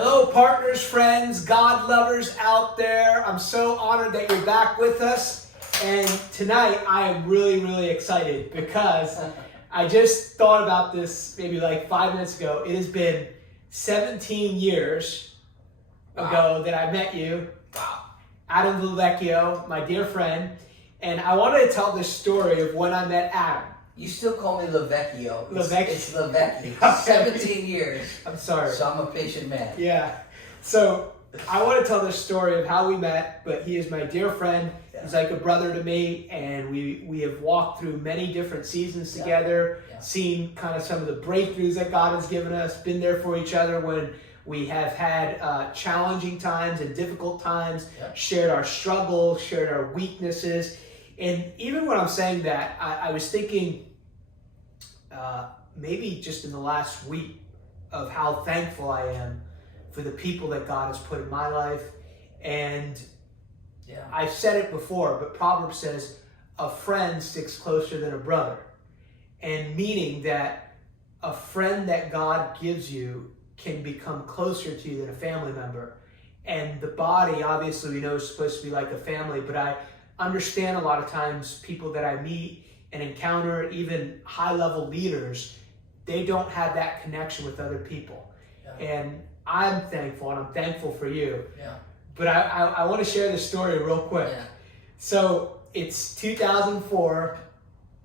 Hello, partners, friends, God lovers out there. I'm so honored that you're back with us. And tonight, I am really, really excited because I just thought about this maybe like 5 minutes ago. It has been 17 years ago that I met you. Wow. Adam LiVecchi, my dear friend. And I wanted to tell this story of when I met Adam. You still call me LiVecchio. LiVecchi. It's LiVecchi. Okay. 17 years. I'm sorry. So I'm a patient man. Yeah. So I want to tell this story of how we met, but he is my dear friend. Yeah. He's like a brother to me, and we have walked through many different seasons together, seen kind of some of the breakthroughs that God has given us, been there for each other when we have had challenging times and difficult times, shared our struggles, shared our weaknesses. And even when I'm saying that, I was thinking maybe just in the last week of how thankful I am for the people that God has put in my life. And I've said it before, but Proverbs says, a friend sticks closer than a brother. And meaning that a friend that God gives you can become closer to you than a family member. And the body, obviously, we know is supposed to be like a family, but I understand a lot of times people that I meet and encounter, even high-level leaders, they don't have that connection with other people. And I'm thankful, and I'm thankful for you. But I want to share this story real quick. So it's 2004.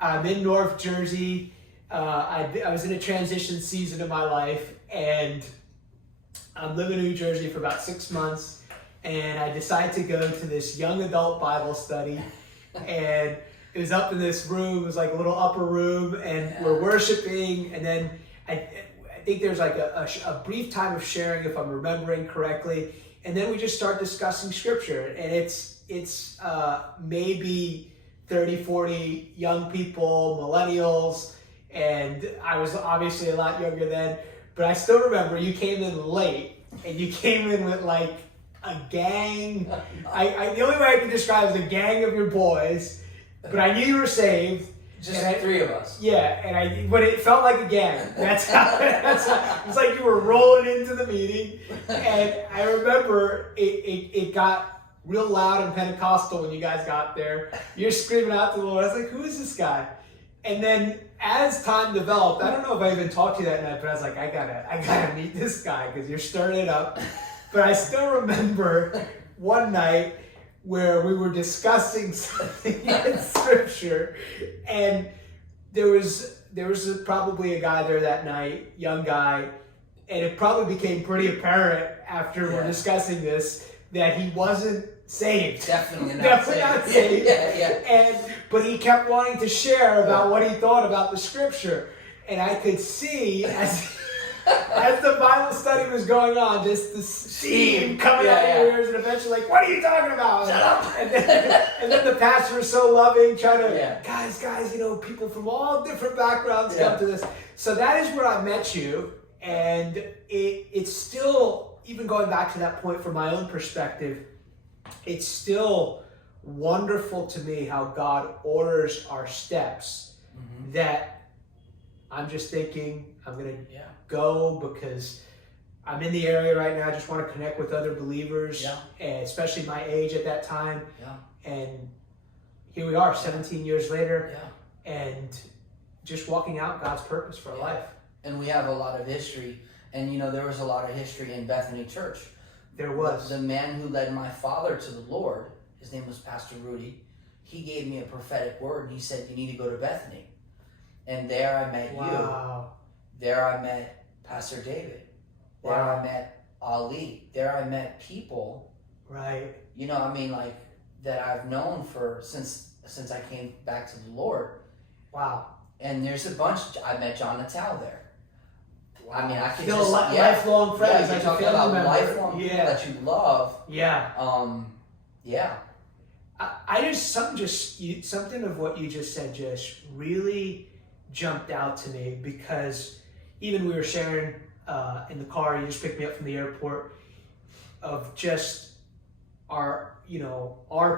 I'm in North Jersey. I was in a transition season of my life, and I'm living in New Jersey for about 6 months. And I decided to go to this young adult Bible study, and it was up in this room. It was like a little upper room, and we're worshiping. And then I think there's like a brief time of sharing, if I'm remembering correctly. And then we just start discussing scripture, and it's maybe 30, 40 young people, millennials, and I was obviously a lot younger then. But I still remember you came in late, and you came in with like a gang. The only way I can describe it is a gang of your boys. But I knew you were saved. Just three of us. Yeah, but it felt like a gang. That's how it's like you were rolling into the meeting. And I remember it got real loud and Pentecostal when you guys got there. You're screaming out to the Lord. I was like, who is this guy? And then as time developed, I don't know if I even talked to you that night, but I was like, I gotta meet this guy because you're stirring it up. But I still remember one night where we were discussing something in scripture, and there was probably a guy there that night, young guy, and it probably became pretty apparent after we're discussing this that he wasn't saved. Definitely not saved. But he kept wanting to share about what he thought about the scripture, and I could see as the Bible study was going on, just the steam coming out of your ears, and eventually, like, what are you talking about? Shut up! And then the pastor was so loving, trying to, guys, people from all different backgrounds come to this. So that is where I met you, and it's still, even going back to that point from my own perspective, it's still wonderful to me how God orders our steps. That I'm just thinking, I'm going to go because I'm in the area right now. I just want to connect with other believers, and especially my age at that time. And here we are 17 years later, and just walking out God's purpose for our life. And we have a lot of history. And, there was a lot of history in Bethany Church. There was. The man who led my father to the Lord, his name was Pastor Rudy, he gave me a prophetic word. He said, you need to go to Bethany. And there I met you. There I met Pastor David. There I met Ali. There I met people. Right. That I've known since I came back to the Lord. Wow. And there's a bunch. I met John Natal there. Wow. I mean, I could still lifelong friends. Yeah, you talk about lifelong people that you love. I just something of what you just said just really jumped out to me, because even we were sharing in the car, you just picked me up from the airport, of just our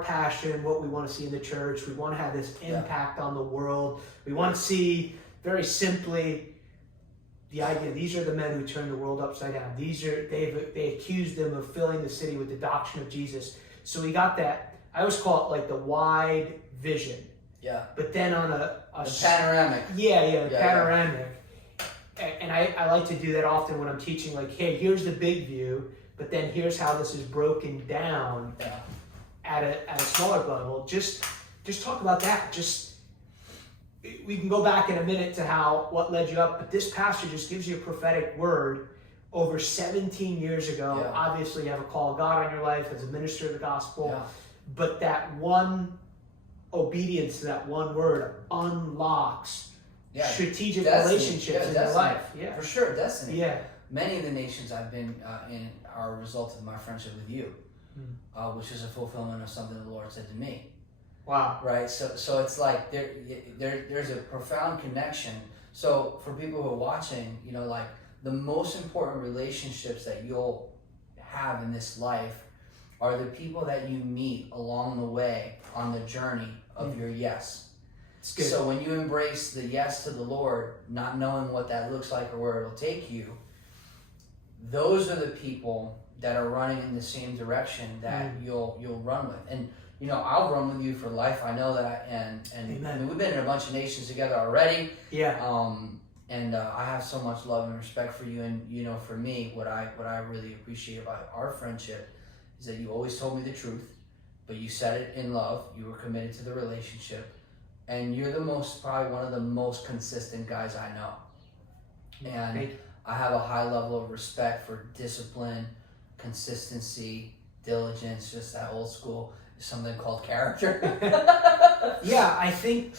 passion, what we want to see in the church. We want to have this impact on the world. We want to see, very simply, the idea, these are the men who turned the world upside down. They accused them of filling the city with the doctrine of Jesus. So we got that. I always call it like the wide vision. Yeah. But then on the panoramic. Panoramic. And I like to do that often when I'm teaching, like, hey, here's the big view, but then here's how this is broken down at a smaller level. Just talk about that. We can go back in a minute to what led you up, but this pastor just gives you a prophetic word over 17 years ago. Yeah. Obviously, you have a call of God on your life as a minister of the gospel, but that one obedience to that one word unlocks strategic relationships in your life. Yeah, for sure, destiny. Yeah. Many of the nations I've been in are a result of my friendship with you, which is a fulfillment of something the Lord said to me. Wow. Right. So it's like there's a profound connection. So for people who are watching, like the most important relationships that you'll have in this life are the people that you meet along the way on the journey of your yes. It's good. So when you embrace the yes to the Lord, not knowing what that looks like or where it'll take you, those are the people that are running in the same direction that you'll run with. And I'll run with you for life. I know that, and I mean, we've been in a bunch of nations together already. Yeah. And I have so much love and respect for you. And for me, what I really appreciate about our friendship is that you always told me the truth, but you said it in love. You were committed to the relationship, and you're probably one of the most consistent guys I know. And I have a high level of respect for discipline, consistency, diligence, just that old school. Something called character. Yeah, I think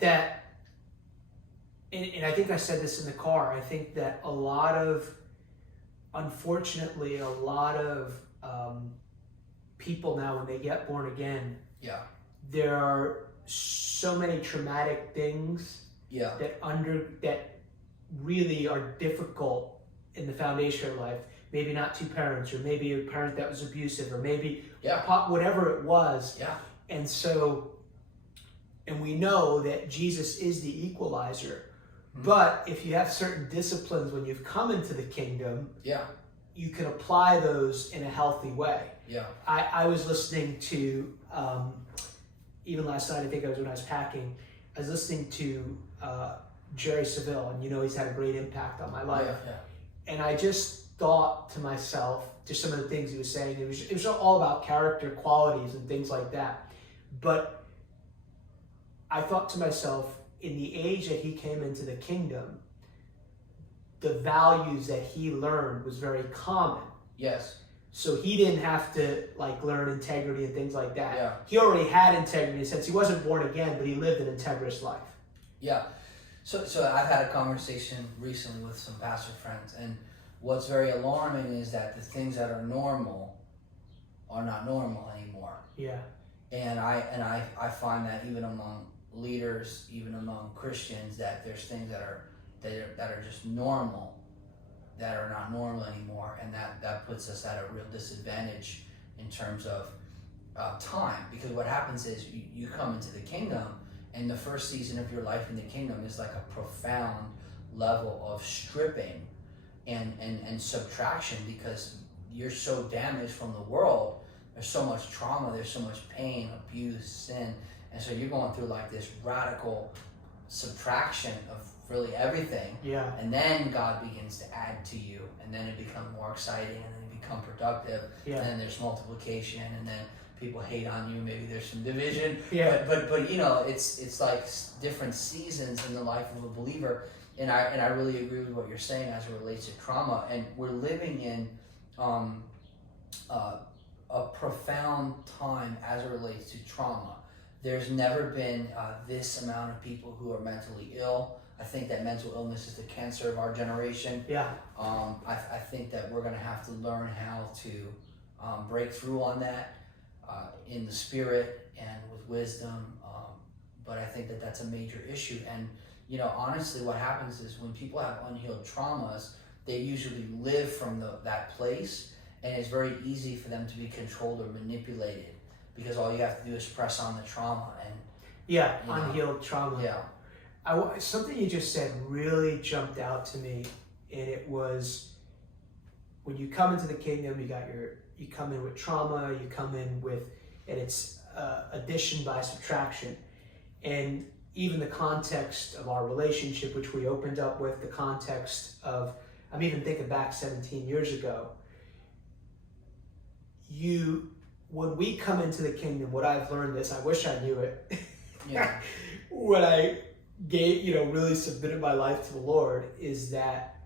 that, and I think I said this in the car, I think that unfortunately, a lot of people now, when they get born again, there are so many traumatic things that really are difficult in the foundation of life. Maybe not two parents, or maybe a parent that was abusive, or maybe whatever it was. Yeah. And so, and we know that Jesus is the equalizer. But if you have certain disciplines when you've come into the kingdom, you can apply those in a healthy way. Yeah. I was listening to, even last night, I think it was when I was packing, I was listening to Jerry Saville, and he's had a great impact on my life. And I just thought to myself, just some of the things he was saying, it was all about character qualities and things like that. But I thought to myself, in the age that he came into the kingdom, the values that he learned was very common. Yes. So he didn't have to learn integrity and things like that. Yeah. He already had integrity since he wasn't born again, but he lived an integrous life. Yeah. So I've had a conversation recently with some pastor friends, and what's very alarming is that the things that are normal are not normal anymore. Yeah. And I find that even among leaders, even among Christians, that there's things that are just normal that are not normal anymore, and that puts us at a real disadvantage in terms of time. Because what happens is you come into the kingdom, and the first season of your life in the kingdom is like a profound level of stripping and subtraction, because you're so damaged from the world. There's so much trauma, there's so much pain, abuse, sin, and so you're going through this radical subtraction of really everything. Yeah. And then God begins to add to you, and then it becomes more exciting, and then you become productive. Yeah. And then there's multiplication, and then people hate on you. Maybe there's some division. Yeah. But it's like different seasons in the life of a believer. And I really agree with what you're saying as it relates to trauma. And we're living in a profound time as it relates to trauma. There's never been this amount of people who are mentally ill. I think that mental illness is the cancer of our generation. Yeah. I think that we're going to have to learn how to break through on that in the spirit and with wisdom. But I think that that's a major issue. And honestly, what happens is when people have unhealed traumas, they usually live from that place, and it's very easy for them to be controlled or manipulated, because all you have to do is press on the trauma. And unhealed trauma. Yeah. Something you just said really jumped out to me, and it was when you come into the kingdom, you come in with trauma, you come in with, and it's addition by subtraction, and even the context of our relationship, which we opened up with, the context of, I'm even thinking back 17 years ago. When we come into the kingdom, what I've learned is, I wish I knew it. Yeah. When I really submitted my life to the Lord, is that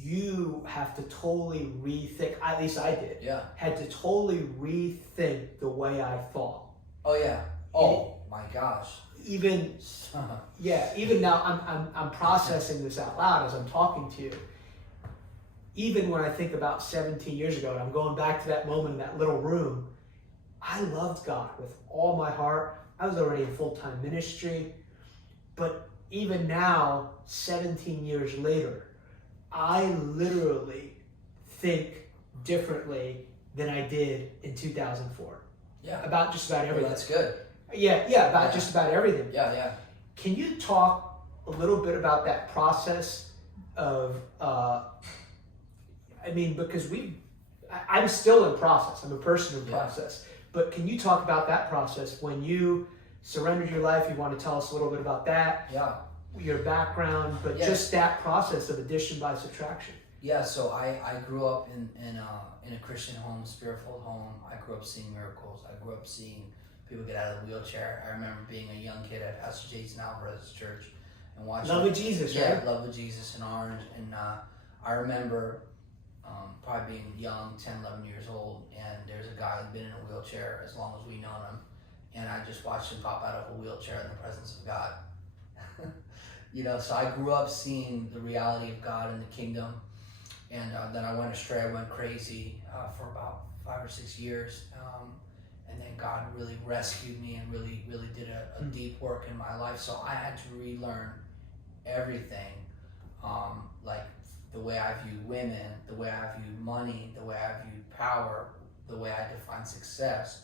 you have to totally rethink, at least I did. Yeah. Had to totally rethink the way I thought. Oh yeah. Oh my gosh. Even now I'm processing this out loud as I'm talking to you. Even when I think about 17 years ago, and I'm going back to that moment in that little room, I loved God with all my heart. I was already in full-time ministry. But even now, 17 years later, I literally think differently than I did in 2004. Yeah. About just about everything. Well, that's good. Yeah, just about everything. Yeah. Can you talk a little bit about that process of, because I'm still in process. I'm a person in process. But can you talk about that process when you surrendered your life? You want to tell us a little bit about that? Yeah. Your background, but just that process of addition by subtraction. Yeah, so I grew up in a Christian home, spirit-filled home. I grew up seeing miracles. I grew up seeing people get out of the wheelchair. I remember being a young kid at Pastor Jason Alvarez's church and watching Love of Jesus, right? Yeah, Love of Jesus in Orange. And I remember probably being young, 10, 11 years old, and there's a guy who'd been in a wheelchair as long as we known him. And I just watched him pop out of a wheelchair in the presence of God. So I grew up seeing the reality of God in the kingdom. And then I went astray, I went crazy for about 5 or 6 years. And then God really rescued me and really, really did a deep work in my life. So I had to relearn everything, like the way I view women, the way I view money, the way I view power, the way I define success,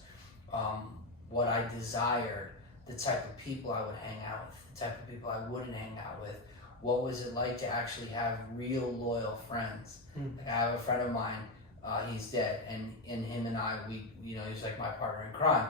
what I desired, the type of people I would hang out with, the type of people I wouldn't hang out with. What was it like to actually have real loyal friends? Like I have a friend of mine, he's dead, and him and I, he's like my partner in crime.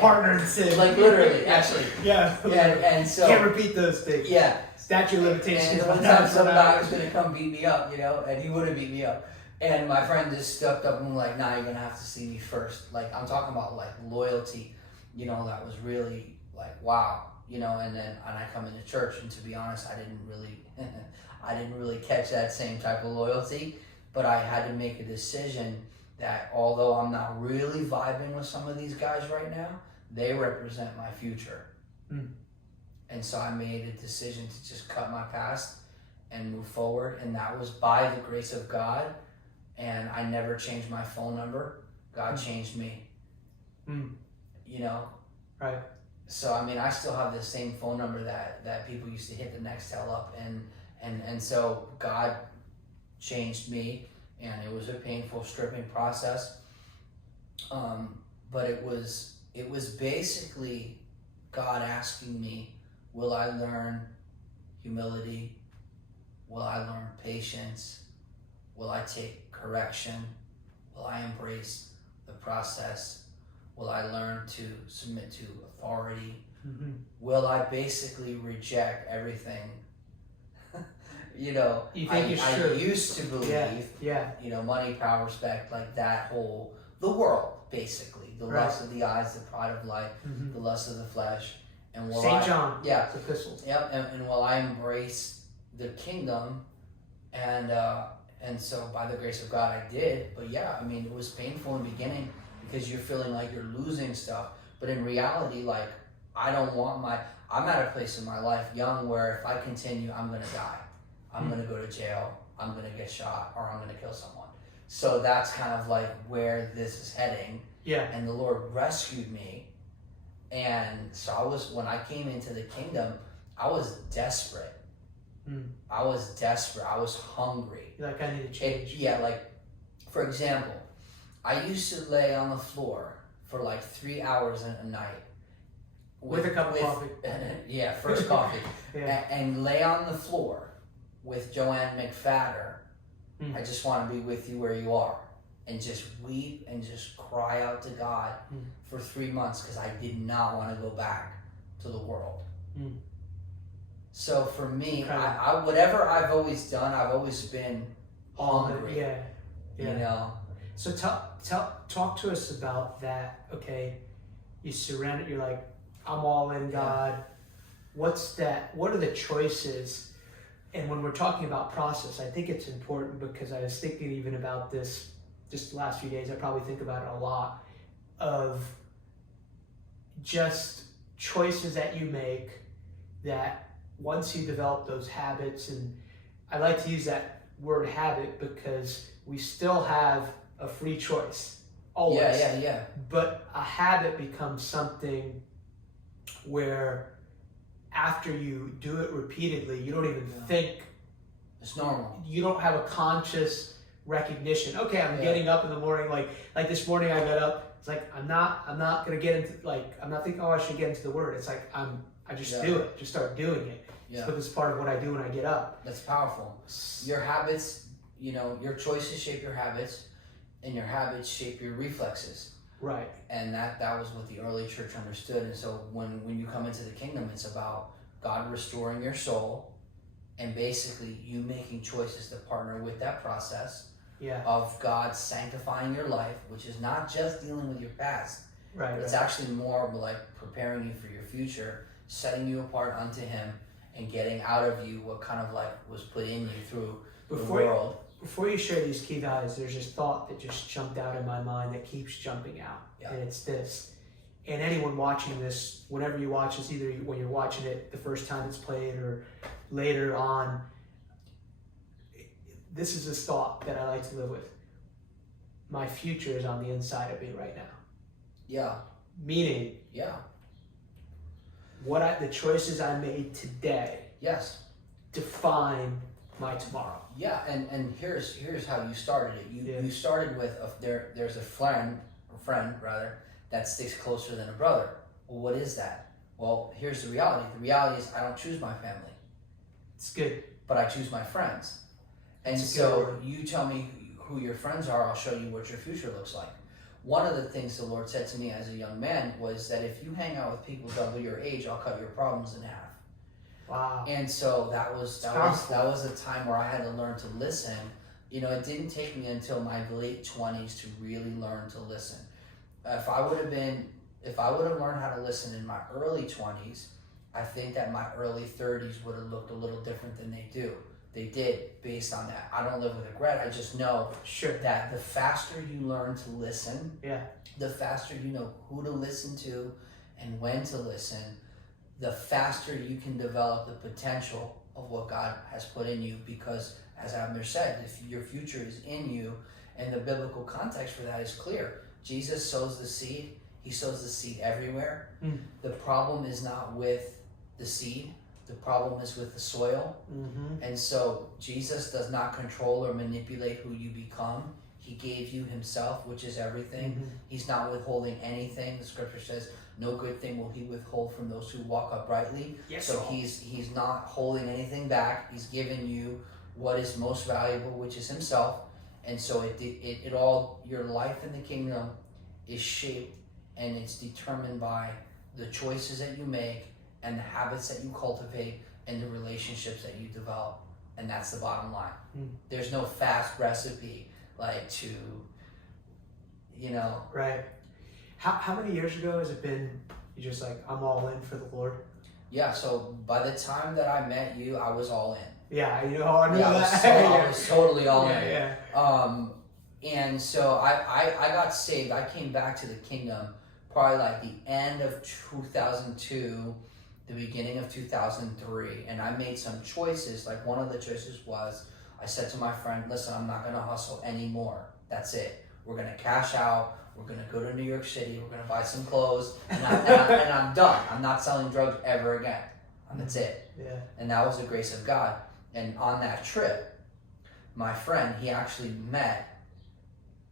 Partner in sin. Like literally, actually. Yeah. And so can't repeat those things. Yeah. Statute of limitations. And one time some guy was gonna come beat me up, and he wouldn't beat me up. And my friend just stepped up and was like, nah, you're gonna have to see me first. Like I'm talking about like loyalty, that was really like wow. And I come into church, and to be honest, I didn't really catch that same type of loyalty, but I had to make a decision that although I'm not really vibing with some of these guys right now, they represent my future. And so I made a decision to just cut my past and move forward, and that was by the grace of God, and I never changed my phone number. God changed me. Right. So I still have the same phone number that people used to hit the Nextel up, and so God changed me, and it was a painful stripping process. But it was basically God asking me, will I learn humility? Will I learn patience? Will I take correction? Will I embrace the process? Will I learn to submit to authority? Will I basically reject everything? You think I used to believe, money, power, respect, like that whole, the world, basically. The lust of the eyes, the pride of life, the lust of the flesh. And will St. John, yeah, epistles. Yep, and will I embrace the kingdom? And so by the grace of God, I did. But yeah, it was painful in the beginning because you're feeling like you're losing stuff. But in reality, like, I'm at a place in my life, young, where if I continue, I'm going to die. I'm going to go to jail. I'm going to get shot, or I'm going to kill someone. So that's kind of like where this is heading. Yeah. And the Lord rescued me. And so when I came into the kingdom, I was desperate. I was desperate. I was hungry. You're like, I need to change. Like, for example, I used to lay on the floor for like 3 hours a night With a cup of coffee. Yeah, first coffee. Yeah. And lay on the floor with Joanne McFadder. I just want to be with you where you are. And just weep and just cry out to God for 3 months because I did not want to go back to the world. So for me, I whatever I've always done, I've always been hungry. Yeah. You know. So talk to us about that. Okay, you surrender. You're like, I'm all in, God. What's that? What are the choices? And when we're talking about process, I think it's important because I was thinking even about this just the last few days. I probably think about it a lot of just choices that you make that once you develop those habits, and I like to use that word habit because we still have a free choice always. Yeah. But a habit becomes something where after you do it repeatedly, you don't even think. It's normal. You don't have a conscious recognition. Okay, I'm getting up in the morning. Like this morning, I got up. It's like I'm not gonna get into I'm not thinking, oh, I should get into the word. It's like I just do it. Just start doing it. Yeah. So it's part of what I do when I get up. That's powerful. Your habits, your choices shape your habits, and your habits shape your reflexes. Right. And that was what the early church understood. And so when you come into the kingdom, it's about God restoring your soul and basically you making choices to partner with that process of God sanctifying your life, which is not just dealing with your past. Right. It's actually more like preparing you for your future, setting you apart unto Him, and getting out of you what kind of like was put in you through the world. Before you share these key values, there's this thought that just jumped out in my mind that keeps jumping out. Yeah. And it's this. And anyone watching this, whenever you watch this, either when you're watching it the first time it's played or later on, this is this thought that I like to live with. My future is on the inside of me right now. Yeah. Meaning, the choices I made today define my tomorrow. Yeah, and here's how you started it. You started with there's a friend that sticks closer than a brother. Well, what is that? Well, here's the reality. The reality is I don't choose my family. It's good. But I choose my friends. And so you tell me who your friends are, I'll show you what your future looks like. One of the things the Lord said to me as a young man was that if you hang out with people double your age, I'll cut your problems in half. Wow. And so that was a time where I had to learn to listen. It didn't take me until my late 20s to really learn to listen. If I would have learned how to listen in my early 20s, I think that my early 30s would have looked a little different than they do. They did, based on that. I don't live with regret. I just know that the faster you learn to listen, the faster you know who to listen to and when to listen, the faster you can develop the potential of what God has put in you. Because, as Abner said, if your future is in you, and the biblical context for that is clear. Jesus sows the seed. He sows the seed everywhere. The problem is not with the seed. The problem is with the soil. And so Jesus does not control or manipulate who you become. He gave you Himself, which is everything. He's not withholding anything. The scripture says, no good thing will He withhold from those who walk uprightly. So he's not holding anything back. He's given you what is most valuable, which is Himself. And so it all, your life in the kingdom is shaped and it's determined by the choices that you make and the habits that you cultivate and the relationships that you develop. And that's the bottom line. There's no fast recipe to. Right. How many years ago has it been you just I'm all in for the Lord? Yeah, so by the time that I met you, I was all in. Yeah, I knew that. I was totally all in. Yeah. And so I got saved. I came back to the kingdom probably the end of 2002, the beginning of 2003, and I made some choices. One of the choices was I said to my friend, listen, I'm not going to hustle anymore. That's it. We're going to cash out. We're going to go to New York City. We're going to buy some clothes. And I'm done. I'm not selling drugs ever again. And that's it. Yeah. And that was the grace of God. And on that trip, my friend, he actually met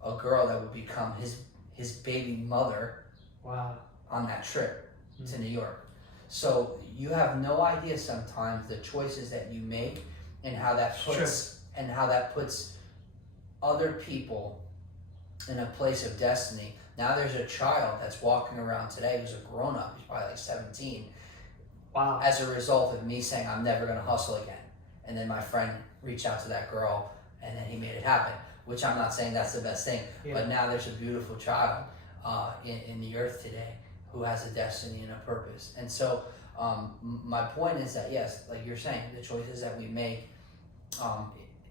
a girl that would become his baby mother. Wow. On that trip. to New York. So you have no idea sometimes the choices that you make and how that puts other people in a place of destiny. Now there's a child that's walking around today who's a grown-up, he's probably like 17. Wow. As a result of me saying I'm never going to hustle again. And then my friend reached out to that girl and then he made it happen, which I'm not saying that's the best thing. Yeah. But now there's a beautiful child in the earth today who has a destiny and a purpose. And so my point is that, yes, like you're saying, the choices that we make,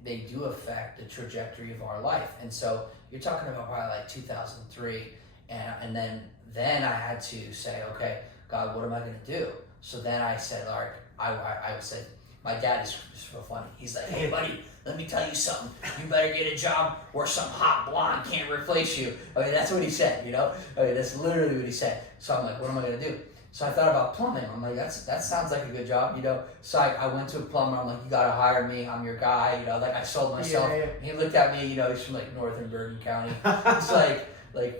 they do affect the trajectory of our life. And so you're talking about probably like 2003, and then I had to say, okay, God, what am I going to do? So then I said, Lord, I said, my dad is so funny. He's like, hey, buddy, let me tell you something. You better get a job where some hot blonde can't replace you. Okay, that's what he said, you know? Okay, that's literally what he said. So I'm like, what am I going to do? So I thought about plumbing. I'm like, that sounds like a good job, you know? So I went to a plumber. I'm like, you got to hire me. I'm your guy, you know? Like, I sold myself. Yeah. And he looked at me, you know, he's from like Northern Bergen County. It's like,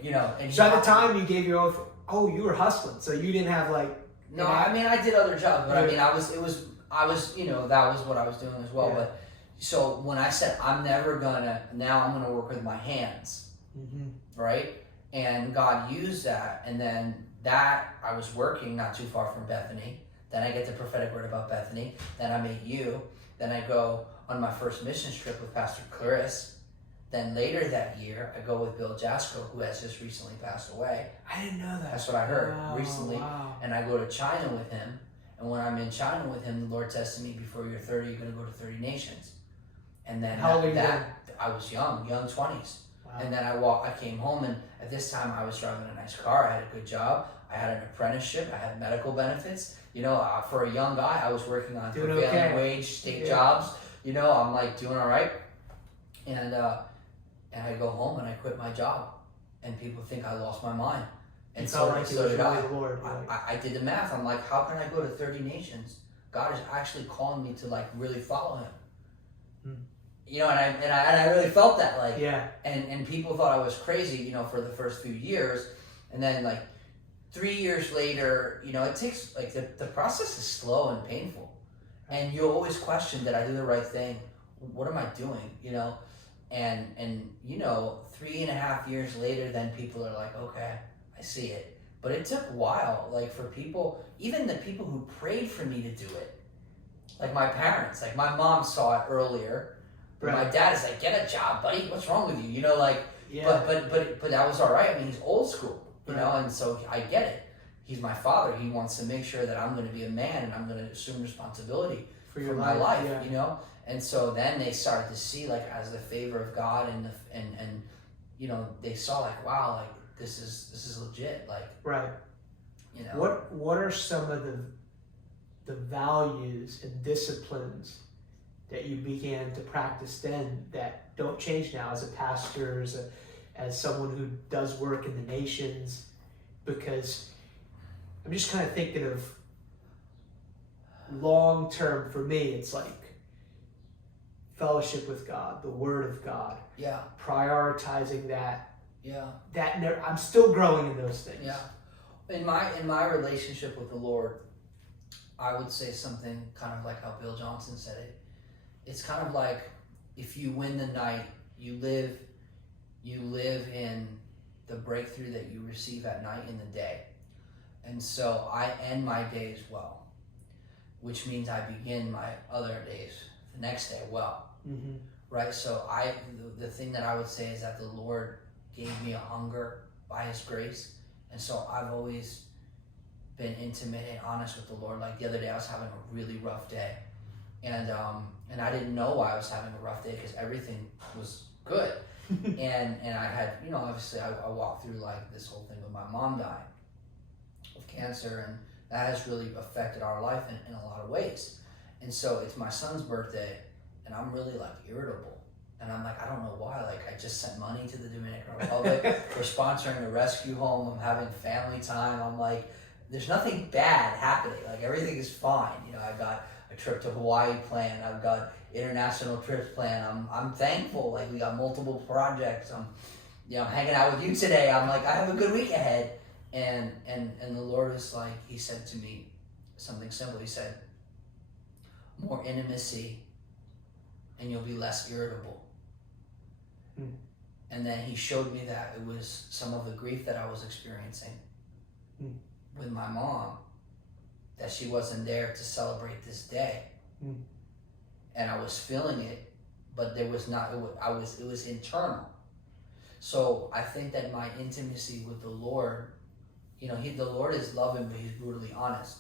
you know. And so at the time you gave your oath, you were hustling. So you didn't have like. No, I mean, I did other jobs, but I mean, I was, you know, that was what I was doing as well. Yeah. But so when I said, I'm going to work with my hands, right? And God used that. And then I was working not too far from Bethany. Then I get the prophetic word about Bethany. Then I meet you. Then I go on my first mission trip with Pastor Clarice. Then later that year, I go with Bill Jasko, who has just recently passed away. I didn't know that. That's what I heard recently. Wow. And I go to China with him. And when I'm in China with him, the Lord says to me, before you're 30, you're going to go to 30 nations. And then how old are you then? I was young 20s. Wow. And then I came home, and at this time I was driving a nice car. I had a good job. I had an apprenticeship. I had medical benefits. You know, for a young guy, I was working on prevailing wage state jobs. You know, I'm like doing all right. And I go home and I quit my job, and people think I lost my mind. And so did I. I did the math. I'm like, how can I go to 30 nations? God is actually calling me to like really follow Him. You know, and I really felt that, like, and people thought I was crazy, you know, for the first few years, and then like 3 years later, you know, it takes like the process is slow and painful, and you always question, did I do the right thing? What am I doing? You know, and you know, 3.5 years later, then people are like, okay, I see it. But it took a while, like for people, even the people who prayed for me to do it, like my parents, like my mom saw it earlier. But my dad is like, get a job, buddy. What's wrong with you? You know, like, but that was all right. I mean, he's old school, you know, and so I get it. He's my father. He wants to make sure that I'm going to be a man and I'm going to assume responsibility for my life, you know. And so then they started to see, like, as the favor of God, and you know, they saw like, wow, like this is legit, like, right. You know, what are some of the values and disciplines that you began to practice then that don't change now as a pastor, as someone who does work in the nations? Because I'm just kind of thinking of long term for me, it's like fellowship with God, the Word of God. Yeah. Prioritizing that. Yeah. I'm still growing in those things. Yeah. In my relationship with the Lord, I would say something kind of like how Bill Johnson said it. It's kind of like, if you win the night, you live in the breakthrough that you receive at night in the day. And so I end my days well, which means I begin my other days the next day well. Mm-hmm. Right? So the thing that I would say is that the Lord gave me a hunger by His grace. And so I've always been intimate and honest with the Lord. Like the other day, I was having a really rough day. And I didn't know why I was having a rough day, because everything was good. and I had, you know, obviously I walked through like this whole thing with my mom dying of cancer, and that has really affected our life in a lot of ways. And so it's my son's birthday, and I'm really like irritable. And I'm like, I don't know why. Like, I just sent money to the Dominican Republic. We're sponsoring a rescue home. I'm having family time. I'm like, there's nothing bad happening. Like, everything is fine. You know, I've got a trip to Hawaii planned. I've got international trips planned. I'm thankful. Like, we got multiple projects. I'm hanging out with you today. I'm like, I have a good week ahead. And the Lord was like, he said to me something simple. He said, more intimacy and you'll be less irritable. And then he showed me that it was some of the grief that I was experiencing with my mom, that she wasn't there to celebrate this day. And I was feeling it, but there was not, it was internal. So I think that my intimacy with the Lord, you know, the Lord is loving, but he's brutally honest.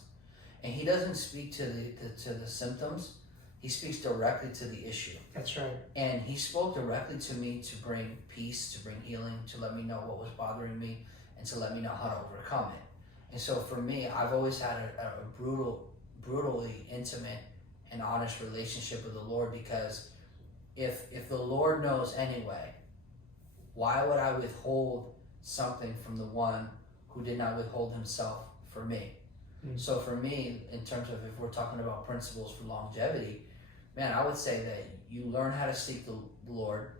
And he doesn't speak to the symptoms. He speaks directly to the issue. That's right. And he spoke directly to me to bring peace, to bring healing, to let me know what was bothering me, and to let me know how to overcome it. And so for me, I've always had a brutally intimate and honest relationship with the Lord, because if the Lord knows anyway, why would I withhold something from the one who did not withhold himself for me? So for me, in terms of if we're talking about principles for longevity, man, I would say that you learn how to seek the Lord,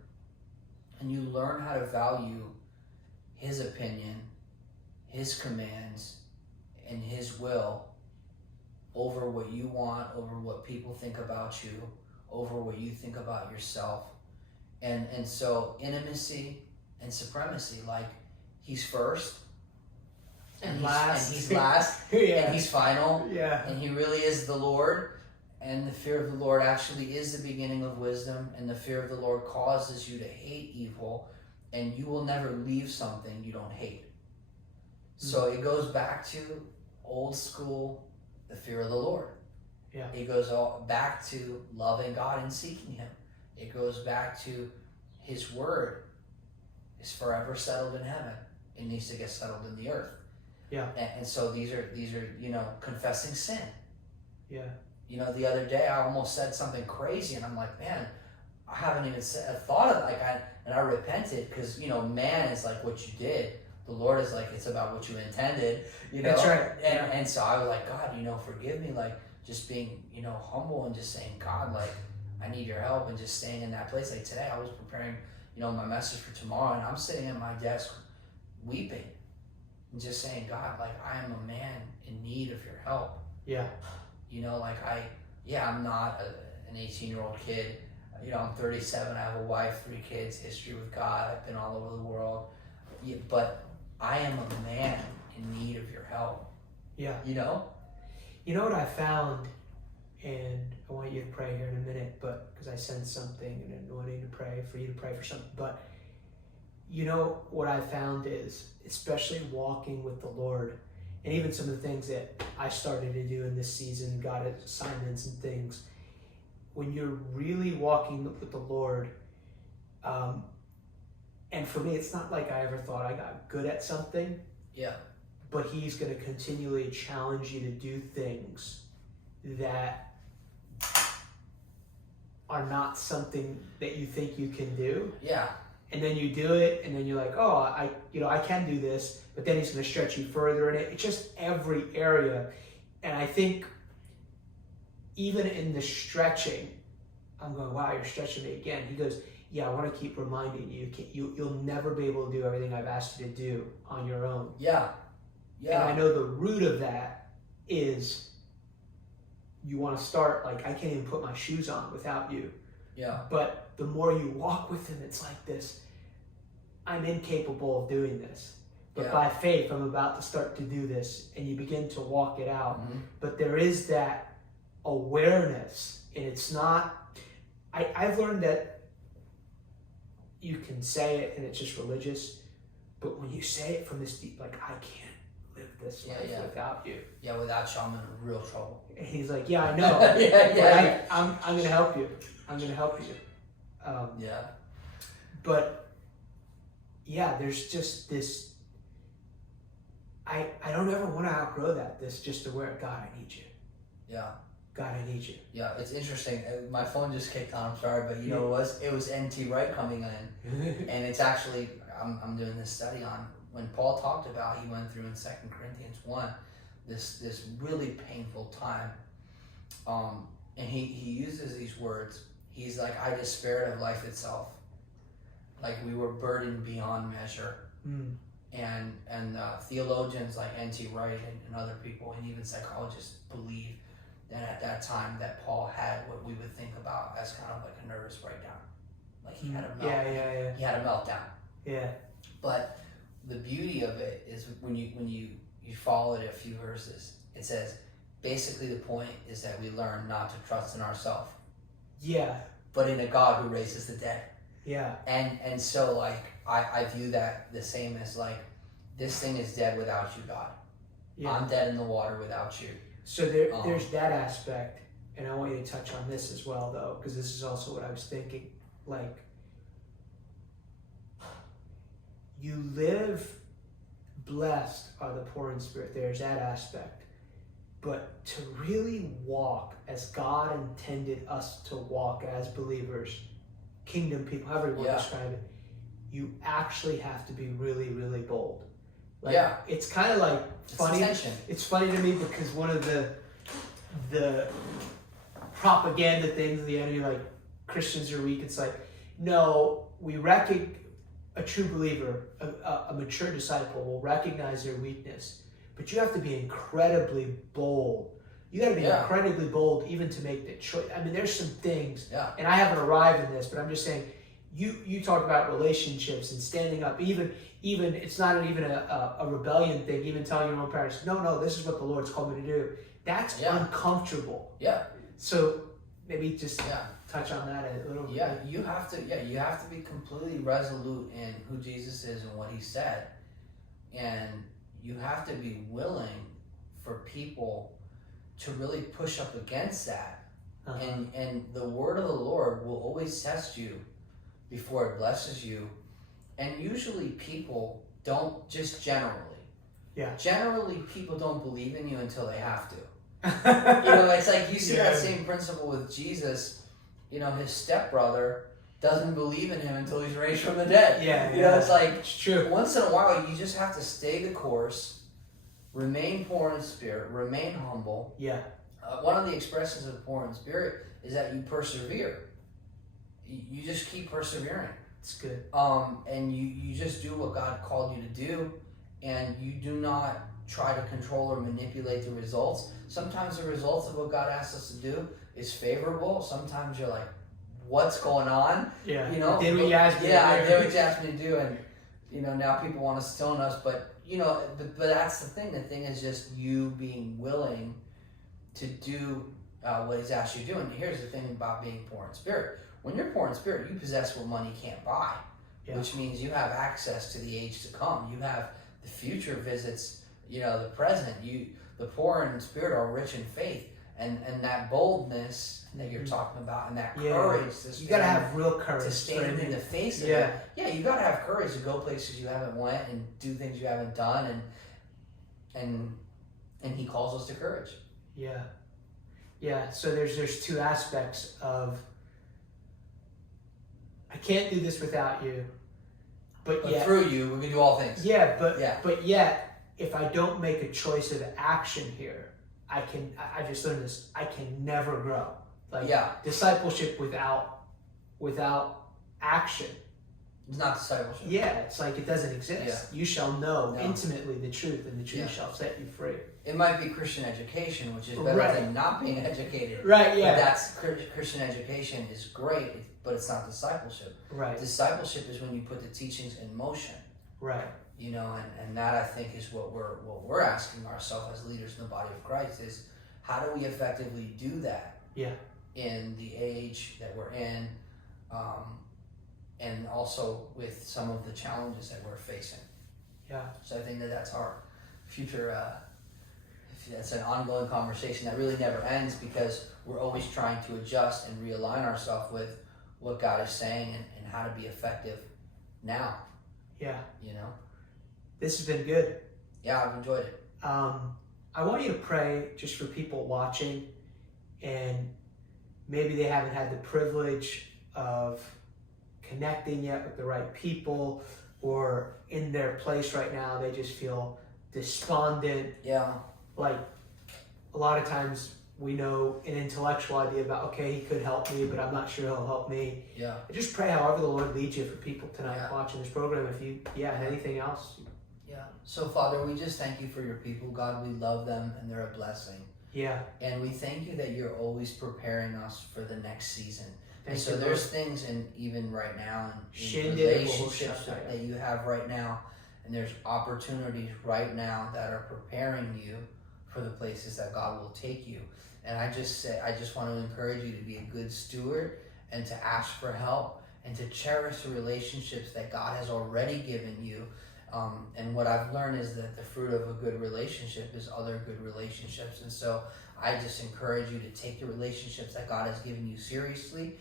and you learn how to value his opinion, his commands, and his will over what you want, over what people think about you, over what you think about yourself. And so intimacy and supremacy, like he's first, and he's last, and he's final, and he really is the Lord. And the fear of the Lord actually is the beginning of wisdom, and the fear of the Lord causes you to hate evil, and you will never leave something you don't hate. So it goes back to old school, the fear of the Lord. It goes back to loving God and seeking him. It goes back to his word is forever settled in heaven. It needs to get settled in the earth. And so these are, you know, confessing sin. You know, the other day I almost said something crazy, and I'm like, man, I haven't even thought of that. And I repented, because, you know, man is like what you did. The Lord is like, it's about what you intended. You know? That's right. And so I was like, God, you know, forgive me, like just being, you know, humble and just saying, God, like I need your help, and just staying in that place. Like today I was preparing, you know, my message for tomorrow, and I'm sitting at my desk weeping and just saying, God, like I am a man in need of your help. You know, like I'm not an 18-year-old kid. You know, I'm 37. I have a wife, 3 kids, history with God. I've been all over the world. But I am a man in need of your help. You know? You know what I found, and I want you to pray here in a minute, but because I sensed something, an anointing to pray for you to pray for something. But you know what I found is, especially walking with the Lord, and even some of the things that I started to do in this season, God assignments and things, when you're really walking with the Lord, and for me, it's not like I ever thought I got good at something. But he's going to continually challenge you to do things that are not something that you think you can do. And then you do it, and then you're like, oh, I can do this. But then he's going to stretch you further in it. It's just every area. And I think even in the stretching, I'm going, wow, you're stretching me again. He goes, yeah, I want to keep reminding you, you'll never be able to do everything I've asked you to do on your own. And I know the root of that is you want to start, like, I can't even put my shoes on without you. But the more you walk with him, it's like this, I'm incapable of doing this. But by faith, I'm about to start to do this. And you begin to walk it out. But there is that awareness. And it's not, I've learned that you can say it and it's just religious. But when you say it from this deep, like, I can't live this life without you. Without you, I'm in real trouble. And he's like, yeah, I know. I'm going to help you. I'm going to help you. But yeah, there's just this, I don't ever want to outgrow that. This just aware, God, I need you. God, I need you. It's interesting. My phone just kicked on. I'm sorry, but you know what it was N.T. Wright coming in, and it's actually I'm doing this study on when Paul talked about, he went through in 2 Corinthians 1 this really painful time, and he uses these words. He's like, I despaired of life itself, like we were burdened beyond measure. And theologians like N.T. Wright and other people, and even psychologists, believe that at that time that Paul had what we would think about as kind of like a nervous breakdown. Like he had a meltdown. He had a meltdown. Yeah. But the beauty of it is when you follow it a few verses, it says basically the point is that we learn not to trust in ourselves. Yeah. But in a God who raises the dead. Yeah. And so like I view that the same as like, this thing is dead without you, God. Yeah. I'm dead in the water without you. So there's that aspect, and I want you to touch on this as well, though, because this is also what I was thinking. Like, you live blessed are the poor in spirit. There's that aspect. But to really walk as God intended us to walk as believers, kingdom people, however you want to describe it, you actually have to be really, really bold. Like, it's kind of like funny. It's funny to me because one of the propaganda things of the enemy, like Christians are weak. It's like, no, we recognize a true believer, a mature disciple will recognize their weakness, but you have to be incredibly bold. You got to be incredibly bold even to make the choice. I mean, there's some things, and I haven't arrived in this, but I'm just saying. You talk about relationships and standing up, even it's not even a rebellion thing, even telling your own parents, no, this is what the Lord's called me to do. That's uncomfortable. Yeah. So maybe just touch on that a little bit. Yeah, you have to be completely resolute in who Jesus is and what he said. And you have to be willing for people to really push up against that. And the word of the Lord will always test you before it blesses you. And usually people don't, just generally. Yeah. Generally people don't believe in you until they have to. It's like you see that same principle with Jesus. His stepbrother doesn't believe in him until he's raised from the dead. It's like, it's true. Once in a while you just have to stay the course, remain poor in spirit, remain humble. Yeah. One of the expressions of poor in spirit is that you persevere. You just keep persevering. It's good. And you just do what God called you to do, and you do not try to control or manipulate the results. Sometimes the results of what God asks us to do is favorable. Sometimes you're like, what's going on? Yeah. I did what you asked me to do. I did what you asked me to do, and now people want to stone us. But but that's the thing. The thing is just you being willing to do what He's asked you to do. And here's the thing about being poor in spirit. When you're poor in spirit, you possess what money can't buy, which means you have access to the age to come. You have the future visits, the present. The poor in spirit are rich in faith, and that boldness that you're talking about, and that courage. You got to have real courage to stand in the face of it. Yeah, you got to have courage to go places you haven't went and do things you haven't done, and He calls us to courage. Yeah, yeah. So there's two aspects of. I can't do this without you, but yet, through you we can do all things. But yet, if I don't make a choice of action here, I just learned this. I can never grow. Discipleship without action. It's not discipleship. Yeah, it's like it doesn't exist. Yeah. You shall know intimately the truth, and the truth shall set you free. It might be Christian education, which is better than not being educated. Right, yeah. But that's Christian education is great, but it's not discipleship. Right. Discipleship is when you put the teachings in motion. Right. And that I think is what we're asking ourselves as leaders in the body of Christ is, how do we effectively do that? Yeah. In the age that we're in, and also with some of the challenges that we're facing. Yeah. So I think that's our future. That's an ongoing conversation that really never ends, because we're always trying to adjust and realign ourselves with what God is saying and how to be effective now. Yeah. This has been good. Yeah, I've enjoyed it. I want you to pray just for people watching, and maybe they haven't had the privilege of connecting yet with the right people, or in their place right now they just feel despondent. Yeah. Like a lot of times we know an intellectual idea about, okay, He could help me, but I'm not sure He'll help me. Yeah. Just pray however the Lord leads you for people tonight watching this program. If you, anything else? Yeah. So, Father, we just thank you for your people. God, we love them and they're a blessing. Yeah. And we thank you that you're always preparing us for the next season. Thank and so you, there's Lord. things even right now in Shindig relationships Bullshit. that you have right now, and there's opportunities right now that are preparing you for the places that God will take you. And I just want to encourage you to be a good steward and to ask for help and to cherish the relationships that God has already given you. And what I've learned is that the fruit of a good relationship is other good relationships. And so I just encourage you to take the relationships that God has given you seriously,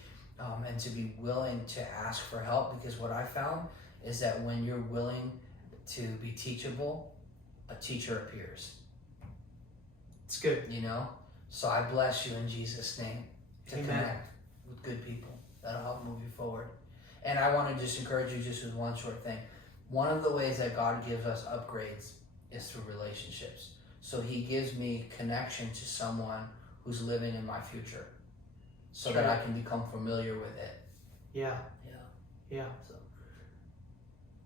and to be willing to ask for help, because what I found is that when you're willing to be teachable, a teacher appears. It's good. You know? So I bless you in Jesus' name to Amen. connect with good people that'll help move you forward. And I want to just encourage you just with one short thing. One of the ways that God gives us upgrades is through relationships. So he gives me connection to someone who's living in my future so that I can become familiar with it. Yeah. Yeah. Yeah. So.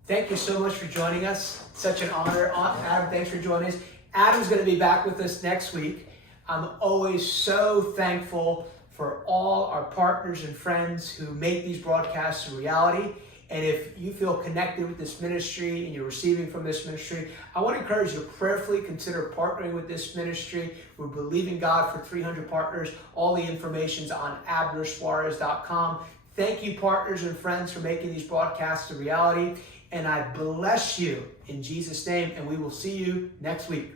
Thank you so much for joining us. Such an honor. Adam, thanks for joining us. Adam's going to be back with us next week. I'm always so thankful for all our partners and friends who make these broadcasts a reality. And if you feel connected with this ministry and you're receiving from this ministry, I want to encourage you to prayerfully consider partnering with this ministry. We're believing God for 300 partners. All the information's on abnersuarez.com. Thank you, partners and friends, for making these broadcasts a reality. And I bless you in Jesus' name, and we will see you next week.